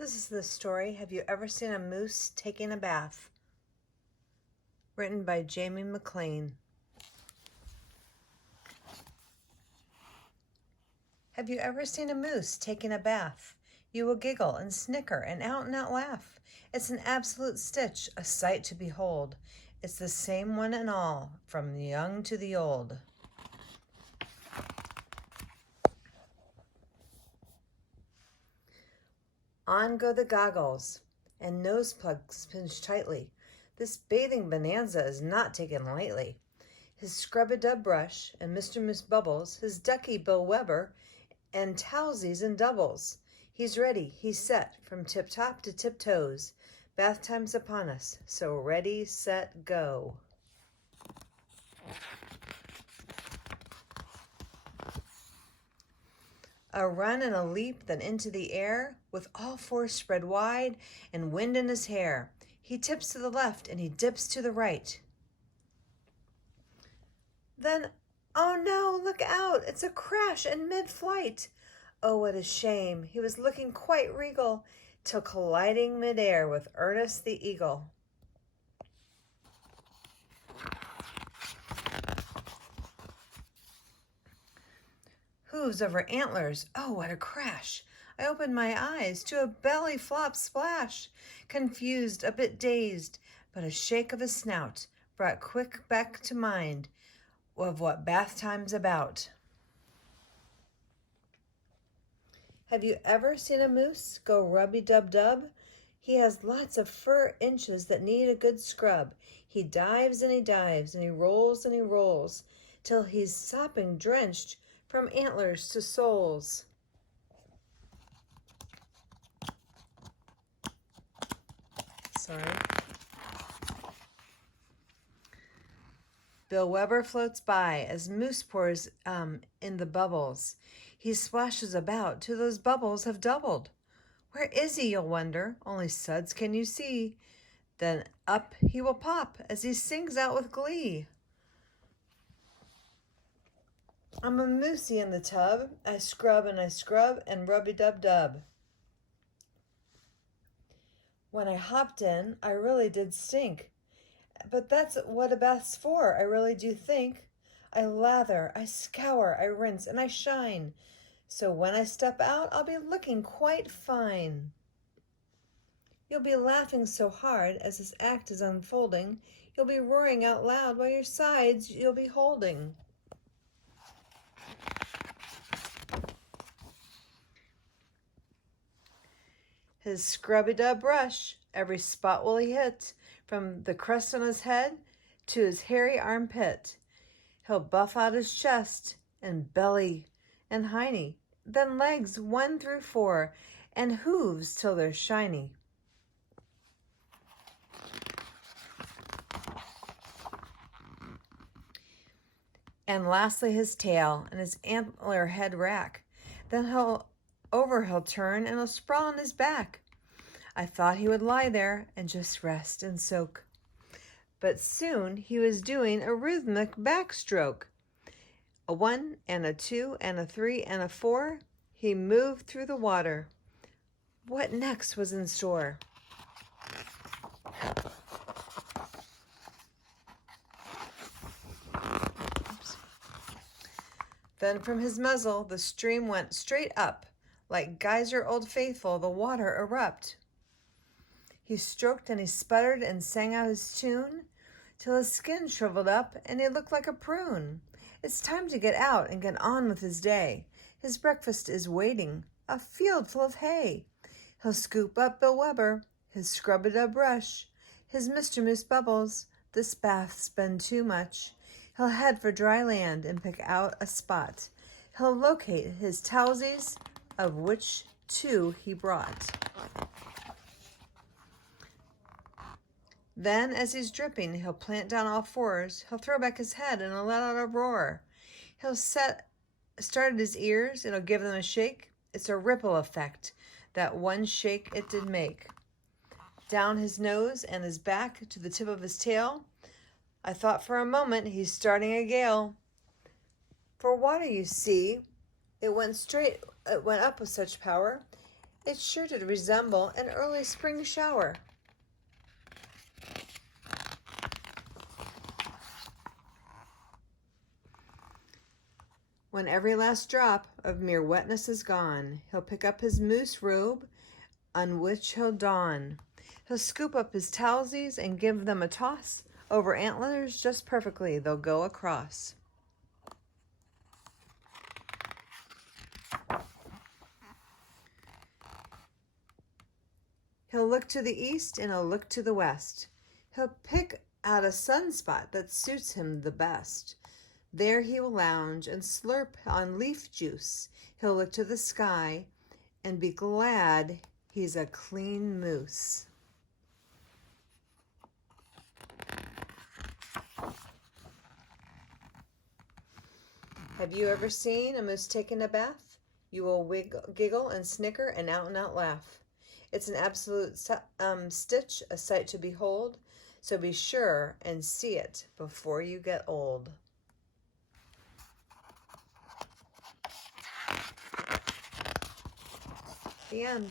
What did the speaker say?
This is the story, Have You Ever Seen a Moose Taking a Bath? Written by Jamie McLean. Have you ever seen a moose taking a bath? You will giggle and snicker and out laugh. It's an absolute stitch, a sight to behold. It's the same one and all, from the young to the old. On go the goggles and nose plugs pinched tightly. This bathing bonanza is not taken lightly. His scrub-a-dub brush and Mr. Moose Bubbles, his ducky Bill Weber, and towelsies and doubles. He's ready, he's set, from tip-top to tip-toes. Bath time's upon us, so ready, set, go. A run and a leap, then into the air, with all four spread wide and wind in his hair. He tips to the left and he dips to the right. Then, oh no, look out, it's a crash in mid-flight. Oh, what a shame, he was looking quite regal, till colliding mid-air with Ernest the Eagle. Hooves over antlers, oh, what a crash! I opened my eyes to a belly flop splash, confused, a bit dazed, but a shake of his snout brought quick back to mind of what bath time's about. Have you ever seen a moose go rubby-dub-dub? He has lots of fur inches that need a good scrub. He dives and he dives and he rolls and he rolls till he's sopping drenched from antlers to soles. Sorry. Bill Weber floats by as Moose pours in the bubbles. He splashes about till those bubbles have doubled. Where is he, you'll wonder? Only suds can you see. Then up he will pop as he sings out with glee. I'm a moosey in the tub. I scrub and rubby-dub-dub. When I hopped in, I really did stink. But that's what a bath's for, I really do think. I lather, I scour, I rinse, and I shine. So when I step out, I'll be looking quite fine. You'll be laughing so hard as this act is unfolding. You'll be roaring out loud while your sides you'll be holding. His scrubby-dub brush, every spot will he hit, from the crest on his head to his hairy armpit. He'll buff out his chest and belly and hiney, then legs 1 through 4, and hooves till they're shiny. And lastly his tail and his antler head rack. Then he'll turn and he'll sprawl on his back. I thought he would lie there and just rest and soak. But soon he was doing a rhythmic backstroke. A 1 and a 2 and a 3 and a 4. He moved through the water. What next was in store? Oops. Then from his muzzle the stream went straight up. Like geyser Old Faithful, the water erupt. He stroked and he sputtered and sang out his tune till his skin shriveled up and he looked like a prune. It's time to get out and get on with his day. His breakfast is waiting, a field full of hay. He'll scoop up Bill Weber, his scrub-a-dub brush, his Mr. Moose Bubbles. This bath's been too much. He'll head for dry land and pick out a spot. He'll locate his towelsies, of which 2 he brought. Then, as he's dripping, he'll plant down all fours. He'll throw back his head and he'll let out a roar. He'll start at his ears and he'll give them a shake. It's a ripple effect, that one shake it did make. Down his nose and his back to the tip of his tail. I thought for a moment he's starting a gale. For water, you see, it went up with such power. It's sure to resemble an early spring shower. When every last drop of mere wetness is gone, he'll pick up his moose robe on which he'll dawn. He'll scoop up his towelsies and give them a toss. Over antlers just perfectly they'll go across. He'll look to the east and he'll look to the west. He'll pick out a sunspot that suits him the best. There he will lounge and slurp on leaf juice. He'll look to the sky and be glad he's a clean moose. Have you ever seen a moose taking a bath? You will giggle and snicker and out laugh. It's an absolute stitch, a sight to behold, so be sure and see it before you get old. The end.